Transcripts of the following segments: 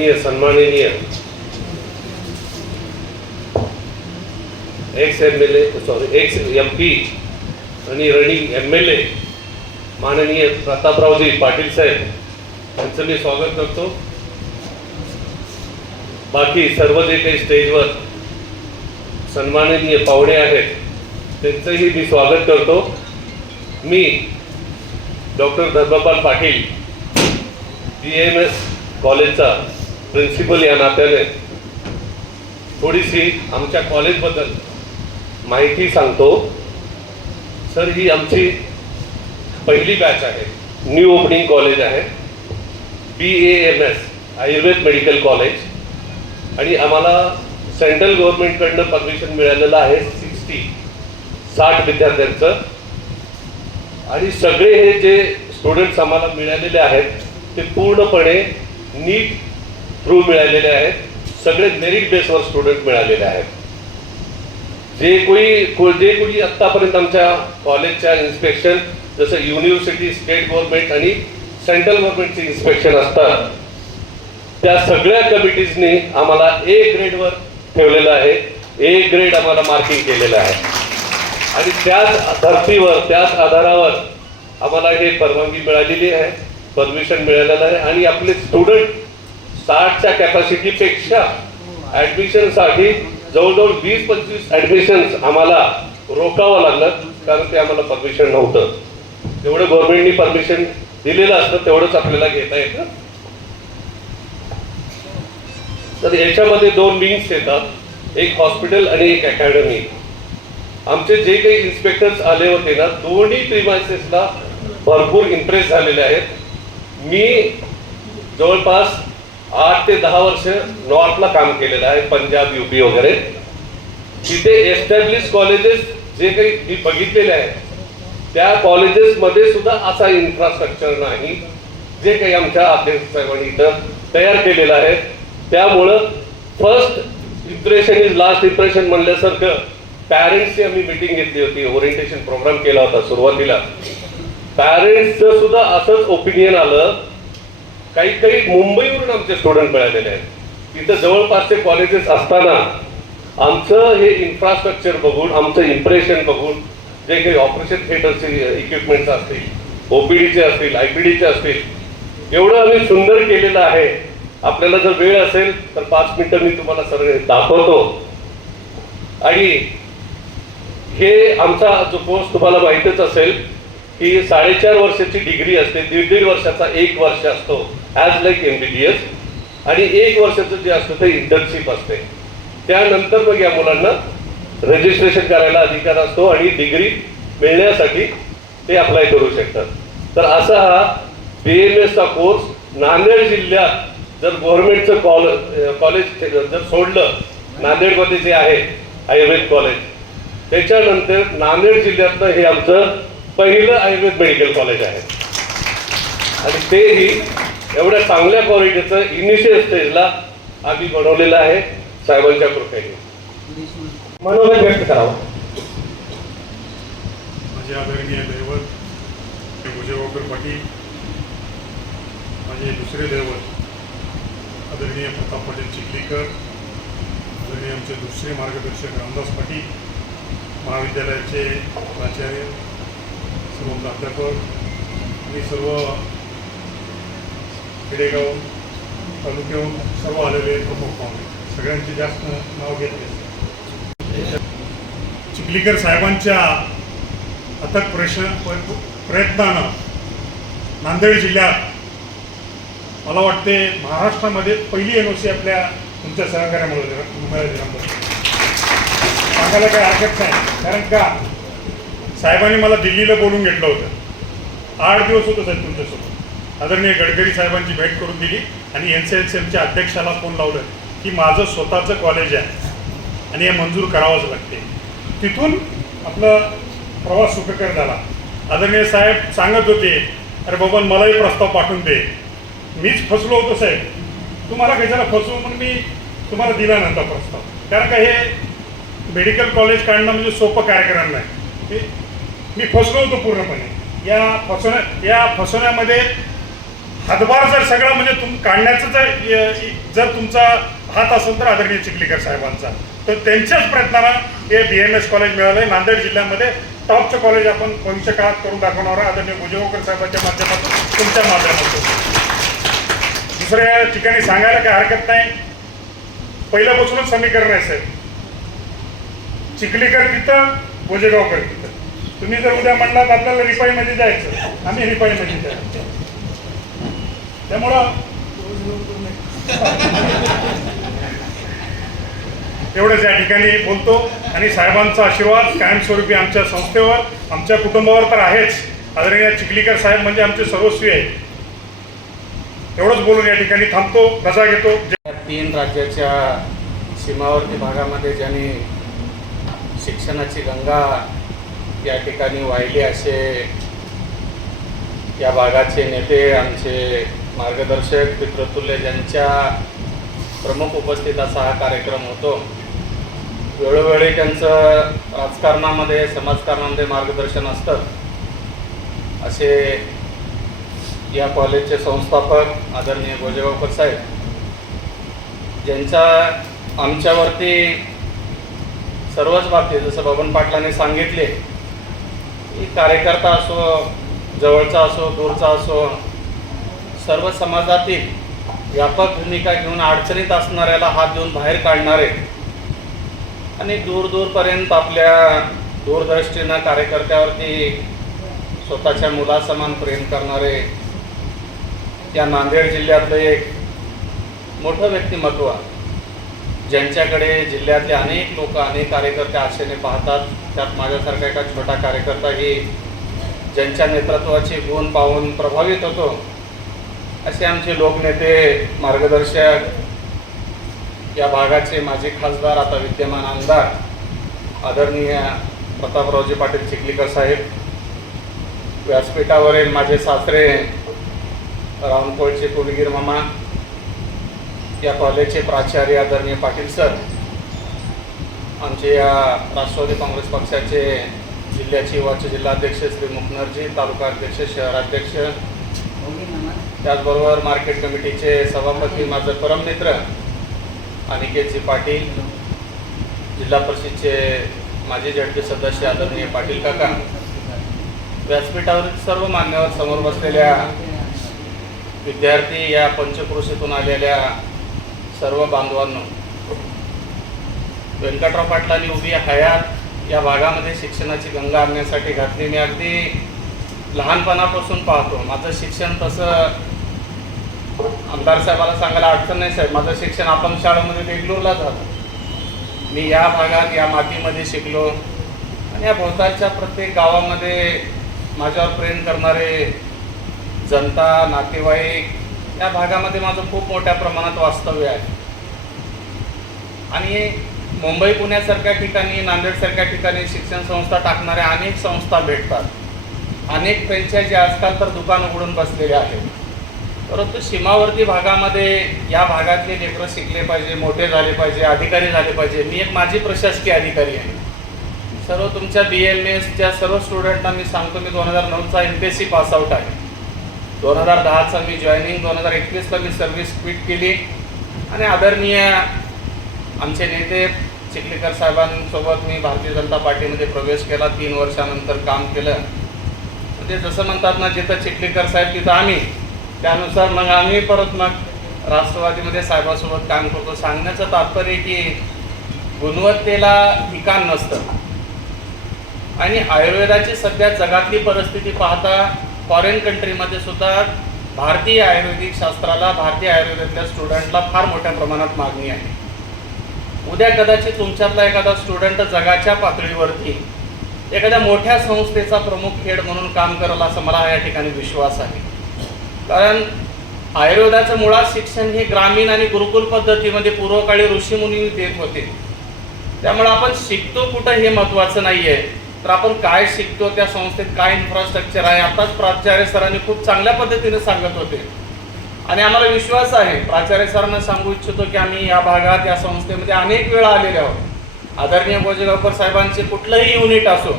माननीय सन्माननीय. Ex M L A sorry ex M P आणि रनिंग एम एल ए माननीय प्रतापरावजी पाटील साहेब यांचं मी स्वागत करतो. बाकी सर्व जे काही स्टेजवर सन्माननीय पाहुणे आहेत त्यांचंही मी स्वागत करतो. मी doctor Dharmpal Patil B M S कॉलेजचा प्रिन्सिपल या नात्याने थोडीशी आमच्या कॉलेजबद्दल माहिती सांगतो. सर ही आमची पहिली बॅच आहे. न्यू ओपनिंग कॉलेज आहे. B A M S Ayurveda medical college आणि आम्हाला सेंट्रल गव्हर्नमेंटकडनं परमिशन मिळालेलं आहे सिक्स्टी साठ विद्यार्थ्यांचं. आणि सगळे हे जे स्टुडंट्स आम्हाला मिळालेले आहेत ते पूर्णपणे नीट थ्रू मिळालेले आहेत. सगळे मेरिट बेसवर स्टुडंट मिळालेले आहेत. जे कोणी जे कोणी आत्तापर्यंत आमच्या कॉलेजच्या इन्स्पेक्शन जसं युनिव्हर्सिटी स्टेट गव्हर्नमेंट आणि सेंट्रल गव्हर्नमेंटचे इन्स्पेक्शन असतात त्या सगळ्या कमिटीजनी आम्हाला ए ग्रेडवर ठेवलेलं आहे. ए ग्रेड आम्हाला मार्किंग केलेलं आहे. आणि त्याच धर्तीवर त्याच आधारावर आम्हाला हे परवानगी मिळालेली आहे. परमिशन मिळालेलं आहे. आणि आपले स्टुडंट साठच्या कॅपॅसिटीपेक्षा ॲडमिशनसाठी जवळजवळ वीस पंचवीस ॲडमिशन्स आम्हाला रोखावं लागलं. कारण ते आम्हाला परमिशन नव्हतं. जेवढं गव्हर्नमेंटनी परमिशन दिलेलं असतं तेवढंच आपल्याला घेता येतं. तर याच्यामध्ये दोन विंग्स येतात. एक हॉस्पिटल आणि एक अकॅडमी आमचे जे काही इन्स्पेक्टर्स आले होते ना दोन्ही प्रिमायसेसला भरपूर इम्प्रेस झालेले आहेत. मी जवळपास आठ ते दहा वर्ष नॉर्थला काम केलेलं आहे पंजाब युपी वगैरे. तिथे एस्टॅब्लिश कॉलेजेस जे काही मी बघितलेले आहेत त्या कॉलेजेसमध्ये सुद्धा असा इन्फ्रास्ट्रक्चर नाही जे काही आमच्या अध्यक्ष साहेबांनी इथं तयार केलेलं आहे. त्यामुळं first impression is last impression म्हणल्यासारखं पॅरेंट्सची आम्ही मिटिंग घेतली होती ओरिएंटेशन प्रोग्राम केला होता सुरुवातीला. पॅरेंट्सचं सुद्धा असंच ओपिनियन आलं काही काही मुंबईवरून आमचे स्टुडंट मिळालेले आहेत. तिथं जवळपासचे कॉलेजेस असताना आमचं हे इन्फ्रास्ट्रक्चर बघून आमचं इम्प्रेशन बघून जे काही ऑपरेशन थिएटरचे इक्विपमेंट्स असतील ओपीडीचे असतील आयपीडीचे असतील एवढं आम्ही सुंदर केलेलं आहे. आपल्याला जर वेळ असेल तर पाच मिनिटं मी तुम्हाला सर्व दाखवतो. आणि हे आमचा जो कोर्स तुम्हाला माहीतच असेल की साडेचार वर्षाची डिग्री असते दीड दीड वर्षाचा एक वर्ष असतो. As like M B B S आणि एक वर्षाचं जे असतं ते इंटर्नशिप असते. त्यानंतर मग या मुलांना रजिस्ट्रेशन करायला अधिकार असतो आणि डिग्री मिळण्यासाठी ते अप्लाय करू शकतात. तर असा हा बी एम एसचा कोर्स नांदेड जिल्ह्यात जर गव्हर्नमेंटचं कॉल कॉलेज जर सोडलं नांदेडमध्ये जे आहे आयुर्वेद कॉलेज त्याच्यानंतर नांदेड जिल्ह्यातलं हे आमचं पहिलं आयुर्वेद मेडिकल कॉलेज आहे. आणि तेही एवढ्या चांगल्या क्वालिटीचं इनिशियल स्टेजला आम्ही बनवलेलं आहे साहेबांच्या कृपेने. मनोगत व्यक्त करावं. माझे आदरणीय दैवत हे पाटील माझे दुसरे दैवत आदरणीय प्रताप पाटील चिखलीकर आदरणीय आमचे दुसरे मार्गदर्शक रामदास पाटील महाविद्यालयाचे प्राचार्य सर्व प्राध्यापक आणि सर्व खेडेगाव तालुक्याहून सर्व आलेले प्रमुख पाहुणे. सगळ्यांचे जास्त नाव घेतले. चिखलीकर साहेबांच्या अथक प्रश्न प्रयत्नानं नांदेड जिल्ह्यात मला वाटते महाराष्ट्रामध्ये पहिली एन ओ सी आपल्या तुमच्या सहकार्यामुळे सांगायला काही हरकत नाही. कारण का? साहेबांनी मला दिल्लीला बोलून घेतलं होतं. आठ दिवस होतं साहेब तुमच्यासोबत. आदरणीय गडकरी साहेबांची भेट करून दिली आणि एन सी एल सी एमच्या अध्यक्षाला फोन लावलं की माझं स्वतःचं कॉलेज आहे आणि हे मंजूर करावंच लागते. तिथून आपलं प्रवास सुखकर झाला. आदरणीय साहेब सांगत होते अरे बाबा मलाही प्रस्ताव पाठवून दे. मीच फसलो होतो साहेब. तुम्हाला कशाला फसवू म्हणून मी तुम्हाला दिला नव्हता प्रस्ताव. कारण का हे मेडिकल कॉलेज काढणं म्हणजे सोपं कार्यक्रम नाही. मी फसलो होतो पूर्णपणे. या फसवण्या या फसवण्यामध्ये हातभार जर सगळं म्हणजे तुम काढण्याचं जर जर तुमचा हात असेल तर आदरणीय चिखलीकर साहेबांचा. तर त्यांच्याच प्रयत्नाला हे बी एम एस कॉलेज मिळालं आहे नांदेड जिल्ह्यामध्ये टॉपचं कॉलेज आपण भविष्य काळात करून दाखवणार आदरणीय भुजगावकर साहेबांच्या माध्यमातून तुमच्या माध्यमातून. दुसऱ्या ठिकाणी सांगायला काय हरकत नाही. पहिल्यापासूनच समीकरण आहे साहेब. चिखलीकर तिथं भोजेगावकर तिथं. तुम्ही जर उद्या म्हणलात आपल्याला रिपाईमध्ये जायचं. आम्ही रिपाईमध्ये जायचं. त्यामुळं एवढंच या ठिकाणी बोलतो. आणि साहेबांचा आशीर्वाद कायमस्वरूपी आमच्या संस्थेवर आमच्या कुटुंबावर तर आहेच. आदरणीय चिखलीकर साहेब म्हणजे आमचे सर्वस्वी आहे एवढंच बोलून या ठिकाणी थांबतो रजा घेतो. तीन राज्याच्या सीमावर्ती भागामध्ये ज्यांनी शिक्षणाची गंगा या ठिकाणी वाहिली असे या भागाचे नेते आमचे मार्गदर्शक पितृतुल्य ज्यांच्या प्रमुख उपस्थित असा हा कार्यक्रम होतो. वेळोवेळी त्यांचं राजकारणामध्ये समाजकारणामध्ये मार्गदर्शन असतं. असे या कॉलेजचे संस्थापक आदरणीय गोजेगावकर साहेब ज्यांचा आमच्यावरती सर्वच बाबतीत जसं बबन पाटलांनी सांगितले की कार्यकर्ता असो जवळचा असो दूरचा असो सर्व समाजातील व्यापक भूमिका घेऊन अडचणीत असणाऱ्याला हात देऊन बाहेर काढणारे आणि दूर दूरपर्यंत आपल्या दूरदृष्टीनं कार्यकर्त्यावरती स्वतःच्या मुलासमान प्रेम करणारे या नांदेड जिल्ह्यातलं एक मोठं व्यक्तिमत्व ज्यांच्याकडे जिल्ह्यातले अनेक लोक अनेक कार्यकर्ते आशेने पाहतात. त्यात माझ्यासारखा एका छोटा कार्यकर्ताही ज्यांच्या नेतृत्वाचे गुण पाहून प्रभावित होतो. असे आमचे लोकनेते मार्गदर्शक या भागाचे माजी खासदार आता विद्यमान आमदार आदरणीय प्रतापरावजी पाटील चिखलीकर साहेब व्यासपीठावरील माझे सासरे रामकोळचे कुलगीर मामा या कॉलेजचे प्राचार्य आदरणीय पाटील सर आमचे या राष्ट्रवादी काँग्रेस पक्षाचे जिल्ह्याचे युवाचे जिल्हाध्यक्ष श्री मुखनरजी तालुका अध्यक्ष शहराध्यक्ष त्याचबरोबर मार्केट कमिटीचे सभापती माझं परममित्र अनिकेतजी पाटील जिल्हा परिषदचे माजी जडपी सदस्य आदरणीय पाटील काका व्यासपीठावरील सर्व मान्यवर समोर बसलेल्या विद्यार्थी या पंचक्रोशीतून आलेल्या सर्व बांधवांनो व्यंकटराव पाटलांनी उभी हयात या भागामध्ये शिक्षणाची गंगा आणण्यासाठी घातली. मी अगदी लहानपणापासून पाहतो माझं शिक्षण तसं आमदार साहेबाला सांगायला अडचण नाही साहेब. माझं शिक्षण आपण शाळेमध्ये बेंगलोरला झालं. मी या भागात या मातीमध्ये शिकलो. आणि या भोवतालच्या प्रत्येक गावामध्ये माझ्यावर प्रेम करणारे जनता नातेवाईक या भागामध्ये माझं खूप मोठ्या प्रमाणात वास्तव्य आहे. आणि मुंबई पुण्यासारख्या ठिकाणी नांदेडसारख्या ठिकाणी शिक्षण संस्था टाकणाऱ्या अनेक संस्था भेटतात. अनेक फ्रँचायझी आजकाल तर दुकान उघडून बसलेले आहेत. परंतु सीमावर्ती भागामध्ये या भागातले लेकरं शिकले पाहिजे मोठे झाले पाहिजे अधिकारी झाले पाहिजे. मी एक माझी प्रशासकीय अधिकारी आहे. सर्व तुमच्या बी एम एसच्या सर्व स्टुडंटना मी सांगतो मी दोन हजार नऊचा M P S C pass out आहे. दोन हजार दहाचा मी जॉईनिंग दोन हजार एकवीसला मी सर्व्हिस क्विट केली. आणि आदरणीय आमचे नेते चिखलीकर साहेबांसोबत मी भारतीय जनता पार्टीमध्ये प्रवेश केला तीन वर्षानंतर काम केलं. म्हणजे जसं म्हणतात ना जिथं चिखलीकर साहेब तिथं आम्ही. त्यानुसार मग आम्ही परत मग राष्ट्रवादीमध्ये साहेबासोबत काम करतो. सांगण्याचं तात्पर्य की गुणवत्तेला ठिकाण नसतं. आणि आयुर्वेदाची सध्या जगातली परिस्थिती पाहता फॉरेन कंट्रीमध्ये सुद्धा भारतीय आयुर्वेदिक शास्त्राला भारतीय आयुर्वेदातल्या स्टुडंटला फार मोठ्या प्रमाणात मागणी आहे. उद्या कदाचित तुमच्यातला एखादा स्टुडंट जगाच्या पातळीवरती एखाद्या मोठ्या संस्थेचा प्रमुख खेळ म्हणून काम करेल असं मला या ठिकाणी विश्वास आहे. कारण आयुर्वेदाचं मुळात शिक्षण हे ग्रामीण आणि गुरुकुल पद्धतीमध्ये पूर्वकाळी ऋषीमुनी देत होते. त्यामुळे आपण शिकतो कुठं हे महत्त्वाचं नाही आहे तर आपण काय शिकतो त्या संस्थेत काय इन्फ्रास्ट्रक्चर आहे आताच प्राचार्य सरांनी खूप चांगल्या पद्धतीने सांगत होते. आणि आम्हाला विश्वास आहे प्राचार्य सरांना सांगू इच्छितो की आम्ही या भागात या संस्थेमध्ये अनेक वेळा आलेले आहोत. आदरणीय गोजेगावकर साहेबांचे कुठलंही युनिट असो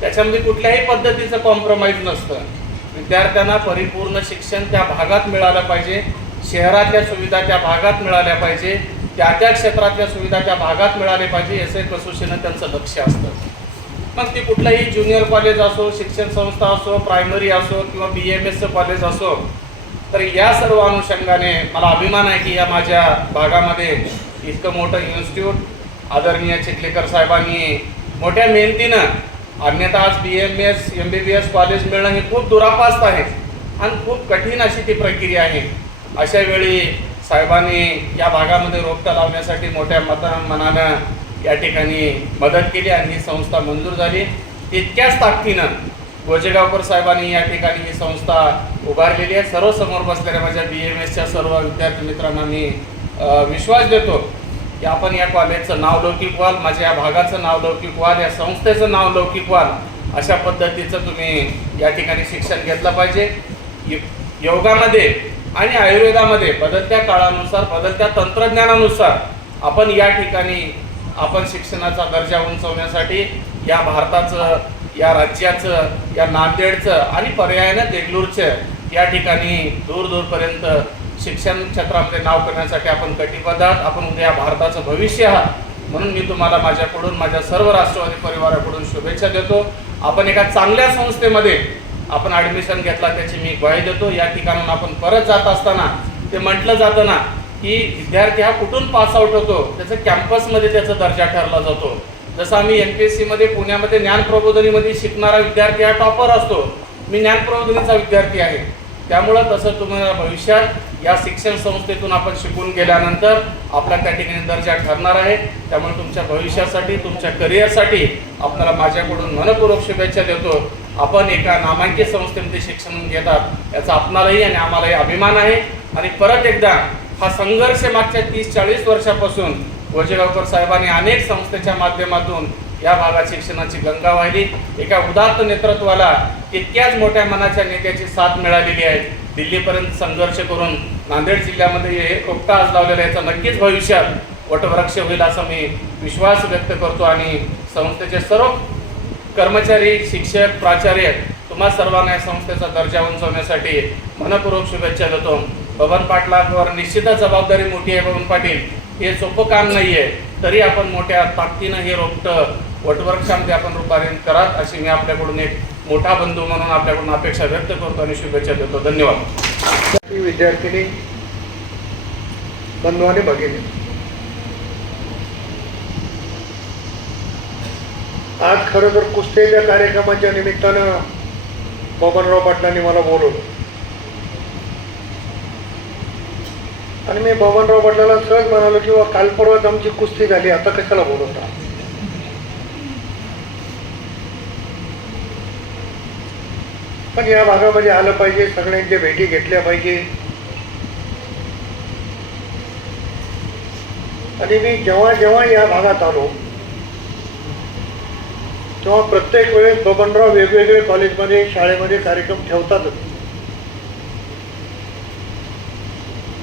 त्याच्यामध्ये कुठल्याही पद्धतीचं कॉम्प्रोमाइज नसतं. विद्यार्थ्यांना परिपूर्ण शिक्षण त्या भागात मिळालं पाहिजे. शहरातल्या सुविधा त्या भागात मिळाल्या पाहिजे. त्या त्या क्षेत्रातल्या सुविधा त्या भागात मिळाल्या पाहिजे याचं कसोशीनं त्यांचं लक्ष असतं. मग ती कुठलंही ज्युनियर कॉलेज असो शिक्षण संस्था असो प्रायमरी असो किंवा बी एम एसचं कॉलेज असो तर या सर्व अनुषंगाने मला अभिमान आहे की या माझ्या भागामध्ये इतकं मोठं इन्स्टिट्यूट आदरणीय चिखलेकर साहेबांनी मोठ्या मेहनतीनं अन्यथा आज B M S M B B S college मिळणं हे खूप दुरापास्त आहे आणि खूप कठीण अशी ती प्रक्रिया आहे. अशा वेळी साहेबांनी या भागामध्ये रोपटा लावण्यासाठी मोठ्या मता मनानं या ठिकाणी मदत केली आणि ही संस्था मंजूर झाली. तितक्याच ताकदीनं गोजेगावकर साहेबांनी या ठिकाणी ही संस्था उभारलेली आहे. सर्व समोर बसलेल्या माझ्या बी एम एसच्या सर्व विद्यार्थी मित्रांना मी विश्वास देतो की आपण या कॉलेजचं नाव लौकिक व्हाल माझ्या या भागाचं नाव लौकिक व्हाल या संस्थेचं नाव लौकिक व्हाल अशा पद्धतीचं तुम्ही या ठिकाणी शिक्षण घेतलं पाहिजे. योगामध्ये आणि आयुर्वेदामध्ये बदलत्या काळानुसार बदलत्या तंत्रज्ञानानुसार आपण या ठिकाणी आपण शिक्षणाचा दर्जा उंचवण्यासाठी या भारताचं या राज्याचं या नांदेडचं आणि पर्यायानं देगलूरचं या ठिकाणी दूर दूरपर्यंत शिक्षण क्षेत्रामध्ये नाव करण्यासाठी आपण कटिबद्ध आहात. आपण उद्या भारताचं भविष्य आहात. म्हणून मी तुम्हाला माझ्याकडून माझ्या सर्व राष्ट्रवादी परिवाराकडून शुभेच्छा देतो. आपण एका चांगल्या संस्थेमध्ये आपण ॲडमिशन घेतला त्याची मी ग्वाही देतो. या ठिकाणून आपण परत जात असताना ते म्हटलं जातं ना की विद्यार्थी हा कुठून पास आउट होतो? त्याचं कॅम्पसमध्ये त्याचा दर्जा ठरला जातो. जसं आम्ही एम पी एस सीमध्ये पुण्यामध्ये ज्ञानप्रबोधनीमध्ये शिकणारा विद्यार्थी हा टॉपर असतो. मी ज्ञानप्रबोधनीचा विद्यार्थी आहे. त्यामुळं तसं तुम्हाला भविष्यात या शिक्षण संस्थेतून आपण शिकून गेल्यानंतर आपला त्या ठिकाणी दर्जा ठरणार आहे. त्यामुळे तुमच्या भविष्यासाठी तुमच्या करिअरसाठी आपल्याला माझ्याकडून मनपूर्वक शुभेच्छा देतो. आपण एका नामांकित संस्थेमध्ये शिक्षण घेतात याचा आपणालाही आणि आम्हालाही अभिमान आहे. आणि परत एकदा हा संघर्ष मागच्या तीस चाळीस वर्षापासून वजेगावकर साहेबांनी अनेक संस्थेच्या माध्यमातून या भागात शिक्षणाची गंगा वाहिली. एका उदात्त नेतृत्वाला तितक्याच मोठ्या मनाच्या नेत्याची साथ मिळालेली आहे. दिल्लीपर्यंत संघर्ष करून नांदेड जिल्ह्यामध्ये हे रोपटा आज लावलेला याचा नक्कीच भविष्यात वटवृक्ष होईल असा मी विश्वास व्यक्त करतो आणि संस्थेचे सर्व कर्मचारी शिक्षक प्राचार्य तुम्हा सर्वांना या संस्थेचा दर्जा उंचवण्यासाठी मनपूर्वक शुभेच्छा देतो. पवन पाटलांवर निश्चितच जबाबदारी मोठी आहे पवन पाटील. हे सोपं काम नाही आहे तरी आपण मोठ्या ताकदीनं हे रोपटं वटवृक्षामध्ये आपण रूपांतरित करात अशी मी आपल्याकडून एक मोठा बंधू म्हणून आपल्याकडून अपेक्षा व्यक्त करतो आणि शुभेच्छा देतो. धन्यवाद. विद्यार्थिनी बंधू आणि भगिनी आज खरं तर कुस्तीच्या कार्यक्रमाच्या निमित्तानं बबनराव पाटलांनी मला बोलवलं. आणि मी बबनराव पाटलाला सहज म्हणालो की काल परवाच आमची कुस्ती झाली आता कशाला बोलवता? पण या भागामध्ये आलं पाहिजे. सगळ्यांच्या भेटी घेतल्या पाहिजे. आणि मी जेव्हा जेव्हा या भागात आलो तेव्हा प्रत्येक वेळेस बबनराव वेगवेगळे कॉलेजमध्ये शाळेमध्ये कार्यक्रम ठेवतातच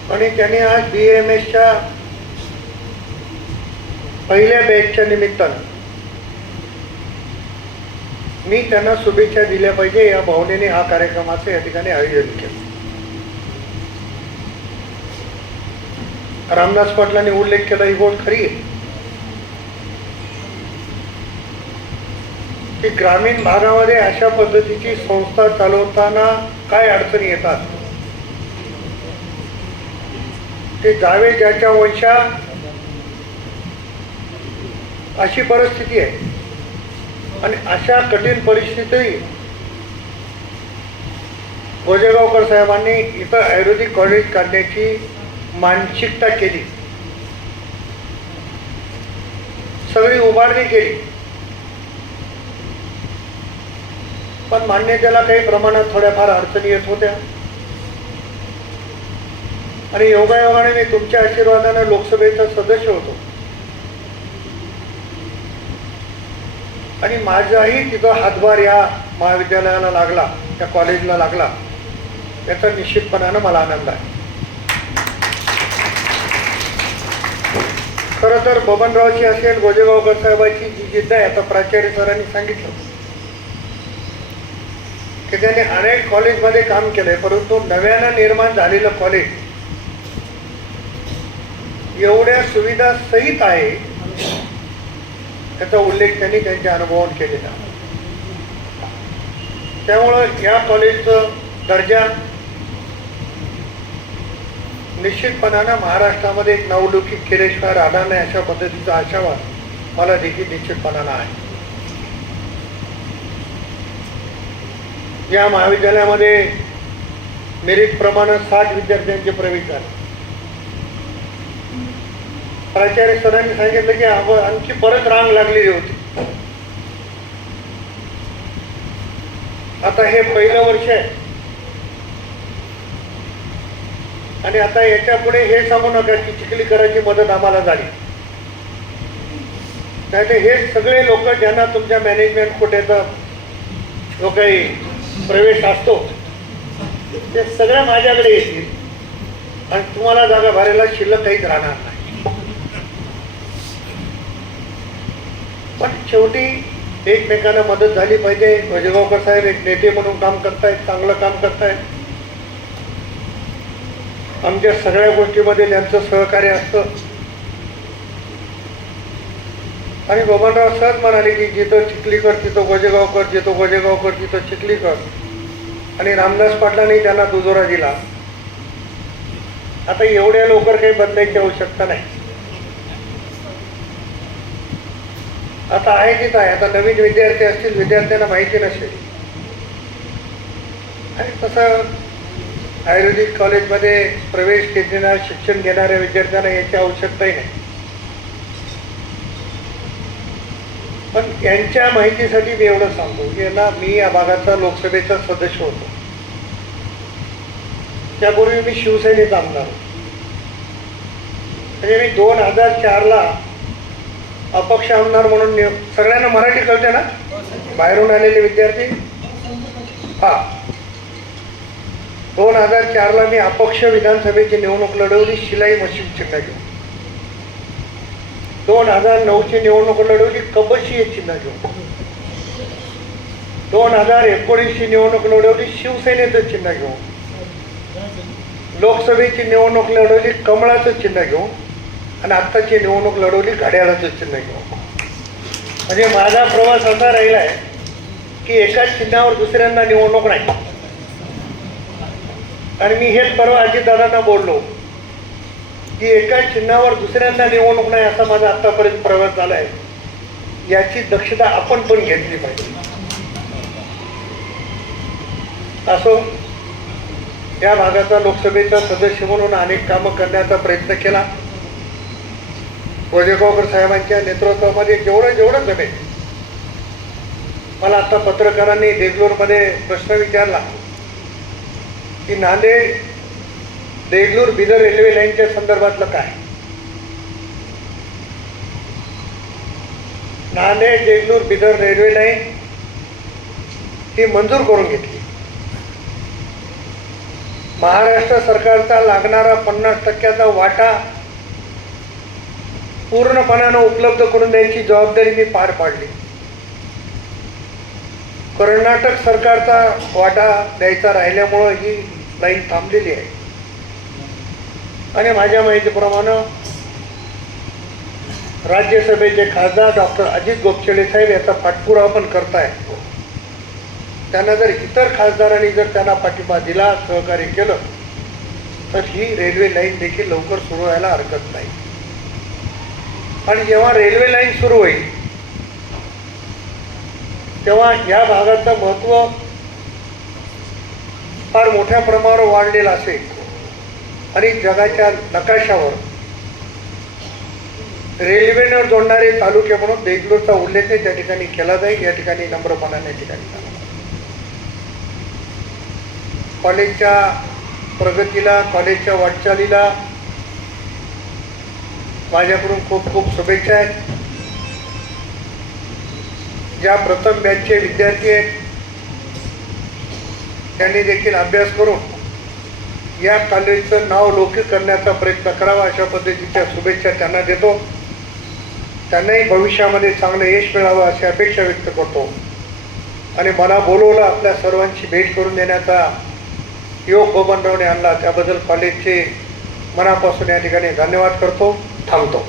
आणि त्यांनी आज बी एम एसच्या पहिल्या बॅचच्या निमित्तानं मी त्यांना शुभेच्छा दिल्या पाहिजे. या भावनेने हा कार्यक्रमाचं या ठिकाणी आयोजन केलं. रामदास पाटलांनी उल्लेख केला ही गोष्ट खरी आहे. की ग्रामीण भागामध्ये अशा पद्धतीची संस्था चालवताना काय अडचणी येतात? ते जावे ज्याच्या वंशा अशी परिस्थिती आहे. आणि अशा कठीण परिस्थितीतही गोजेगावकर साहेबांनी इथं आयुर्वेदिक कॉलेज काढण्याची मानसिकता केली. सगळी उभारणी केली. पण मान्यतेला काही प्रमाणात थोड्याफार अडचणी येत होत्या. आणि योगायोगाने मी तुमच्या आशीर्वादाने लोकसभेचा सदस्य होतो. आणि माझाही तिथं हातभार या महाविद्यालयाला लागला त्या कॉलेजला लागला. याचा निश्चितपणानं मला आनंद आहे. खरं तर बबनरावची असेल गोजेगावकर साहेबांची जी जिद्द आहे आता प्राचार्य सरांनी सांगितलं. की त्याने अनेक कॉलेजमध्ये काम केलंय परंतु नव्यानं निर्माण झालेलं कॉलेज एवढ्या सुविधा सहित आहे त्याचा उल्लेख त्यांनी त्यांच्या अनुभवात केलेला. त्यामुळं या कॉलेजचं दर्जा निश्चितपणानं महाराष्ट्रामध्ये एक नवलौकिक केल्याशिवाय राहणार नाही अशा पद्धतीचा आशावाद मला देखील निश्चितपणानं आहे. या महाविद्यालयामध्ये मेरिट प्रमाणात साठ विद्यार्थ्यांचे प्रवेश झाले. प्राचार्य सरांनी सांगितलं की आणखी परत रांग लागलेली होती. आता हे पहिलं वर्ष आहे. आणि आता याच्यापुढे हे सांगू नका की चिखलीकरांची मदत आम्हाला झाली. नाही हे सगळे लोक ज्यांना तुमच्या मॅनेजमेंट कोट्याचा जो काही प्रवेश असतो ते सगळ्या माझ्याकडे येतील. आणि तुम्हाला जागा भरायला शिल्लक काहीच राहणार नाही. पण शेवटी एकमेकांना मदत झाली पाहिजे. वजेगावकर साहेब एक नेते म्हणून काम करतायत चांगलं काम करतायत. आमच्या सगळ्या गोष्टीमध्ये त्यांचं सहकार्य असतं. आणि बबनराव सहज म्हणाले की जिथं चिखलीकर तिथं गोजेगावकर जिथं गोजेगावकर तिथं चिखलीकर. आणि रामदास पाटलांनी त्यांना दुजोरा दिला. आता एवढ्या लवकर काही बदलायची आवश्यकता नाही. आता आहे तिथं आहे आता नवीन विद्यार्थी असतील विद्यार्थ्यांना माहिती नसेल. आणि तसं आयुर्वेदिक कॉलेजमध्ये प्रवेश घेणाऱ्या शिक्षण घेणाऱ्या विद्यार्थ्यांना याची आवश्यकताही नाही. पण यांच्या माहितीसाठी मी एवढं सांगतो की यांना मी या भागाचा लोकसभेचा सदस्य होतो. त्यापूर्वी मी शिवसेनेत आमदार म्हणजे मी दोन हजार चारला अपक्ष आमदार म्हणून सगळ्यांना मराठी कळते ना? बाहेरून आलेले विद्यार्थी? हा. दोन हजार चारला मी अपक्ष विधानसभेची निवडणूक लढवली शिलाई मशीन चिन्ह घेऊन. दोन हजार नऊची निवडणूक लढवली कबशी हे चिन्ह घेऊन. दोन हजार एकोणीसची निवडणूक लढवली शिवसेनेचं चिन्ह घेऊन. लोकसभेची निवडणूक लढवली कमळाचं चिन्ह घेऊन. आणि आत्ताची निवडणूक लढवली घड्याळाचं चिन्ह घेऊन म्हणजे माझा प्रवास असा राहिला आहे की एकाच चिन्हावर दुसऱ्यांदा निवडणूक नाही. आणि मी हेच परवा अजितदादांना बोललो की एकाच चिन्हावर दुसऱ्यांदा निवडणूक नाही असा माझा आत्तापर्यंत प्रवास झाला आहे याची दक्षता आपण पण घेतली पाहिजे. असो या भागाचा लोकसभेचा सदस्य म्हणून अनेक कामं करण्याचा प्रयत्न केला. वजेगावकर साहेबांच्या नेतृत्वामध्ये जेवढं जेवढं जमेल मला आता पत्रकारांनी देगलूरमध्ये प्रश्न विचारला की नांदेड देगलूर बिदर रेल्वे लाईनच्या संदर्भातलं काय? नांदेड देगलूर बिदर रेल्वे लाईन ही मंजूर करून घेतली. महाराष्ट्र सरकारचा लागणारा पन्नास टक्क्याचा वाटा पूर्णपणानं उपलब्ध करून द्यायची जबाबदारी मी पार पाडली. कर्नाटक सरकारचा वाटा द्यायचा राहिल्यामुळं ही लाईन थांबलेली आहे. आणि माझ्या माहितीप्रमाणे राज्यसभेचे खासदार डॉक्टर अजित गोपछेडे साहेब याचा पाठपुरावा पण करताय त्यांना जर इतर खासदारांनी जर त्यांना पाठिंबा दिला सहकार्य केलं तर ही रेल्वे लाईन देखील लवकर सुरू व्हायला हरकत नाही. आणि जेव्हा रेल्वे लाईन सुरू होईल तेव्हा या भागाचं महत्त्व फार मोठ्या प्रमाणावर वाढलेलं असेल. आणि जगाच्या नकाशावर रेल्वेनं जोडणारे तालुके म्हणून देगलूरचा उल्लेख त्या ठिकाणी केला जाईल या ठिकाणी नम्रपणाने या ठिकाणी कॉलेजच्या प्रगतीला कॉलेजच्या वाटचालीला माझ्याकडून खूप खूप शुभेच्छा आहेत. ज्या प्रथम बॅचचे विद्यार्थी आहेत त्यांनी देखील अभ्यास करून या कॉलेजचं नाव लौकिक करण्याचा प्रयत्न करावा अशा पद्धतीच्या शुभेच्छा त्यांना देतो. त्यांनाही भविष्यामध्ये चांगलं यश मिळावं अशी अपेक्षा व्यक्त करतो. आणि मला बोलवलं आपल्या सर्वांची भेट करून देण्याचा योग बबनरावने आणला. त्याबद्दल कॉलेजचे मनापासून या ठिकाणी धन्यवाद करतो. थांबतो